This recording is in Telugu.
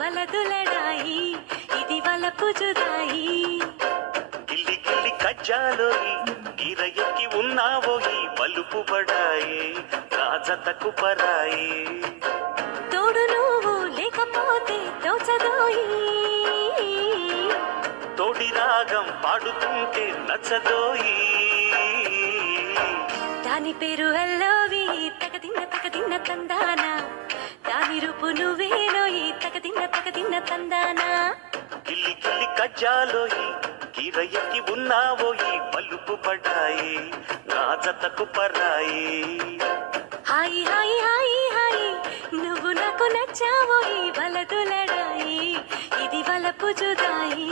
వలదులడాయి ఇది వలపు జుదాయి గిల్లి గిల్లి కజ్జాలోయి గిర ఎక్కి ఉన్నావోయి బలుపు బడాయి రాజతకు పరాయి తోడు నువ్వు లేకపోతే దోచదోయి తోడి రాగం పాడుతుంటే నచ్చదోయి దాని పేరు అల్లోవి తగదిన్న తందానా దాని రూపు నువ్వేనోయి తగదిన్న తందానా గిల్లి గిల్లి కజ్జాలోయి గిర ఎక్కి ఉన్నావోయి బలుపు బడాయి రాజతకు పరాయి హాయి హాయి హాయి హాయి నువ్వు నాకు నచ్చావోయి వలదులడాయి ఇది వలపు జుదాయి